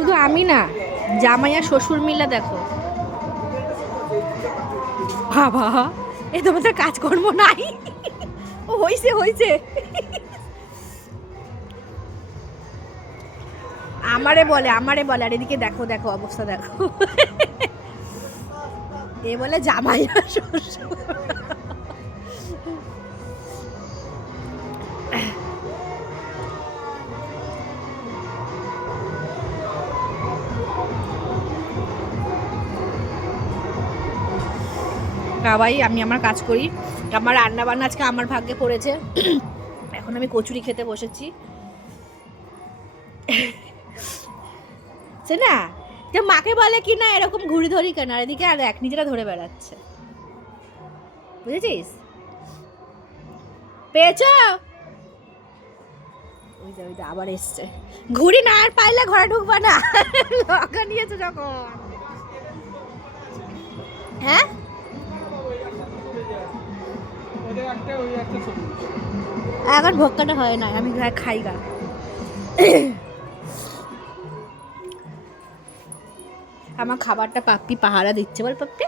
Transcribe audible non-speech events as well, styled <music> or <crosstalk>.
শুধু আমি না জামাই আর শ্বশুর মিলা দেখো। বাবা, এ তোমাদের কাজকর্ম নাই। ও, হইছে হইছে। আমারে বলে আমারে বলে, আর এদিকে দেখো দেখো, অবস্থা দেখো। এ বলে জামাই আর শ্বশুর। বাবাই আমি আমার কাজ করি। আমার রান্না বান্না আজকে আমার ভাগ্যে পড়েছে। এখন আমি কচুরি খেতে বসেছি। সে না যে মাকে বলে কি না এরকম ঘুড়ি ধরি কেন? আর এদিকে আর এক নিজেরা ধরে বেড়াচ্ছে। বুঝেছিস? পেয়েছ? ওই যে, ওই আবার এসছে। ঘুরি না আর পাইলে ঘরে ঢুকবা না। <laughs> লগা নিয়েছে যখন। হ্যাঁ? এখন ভোক্তাটা হয় না আমি খাই গা। আমার খাবারটা পাপ্পি পাহারা দিচ্ছে বল পাপ্পি।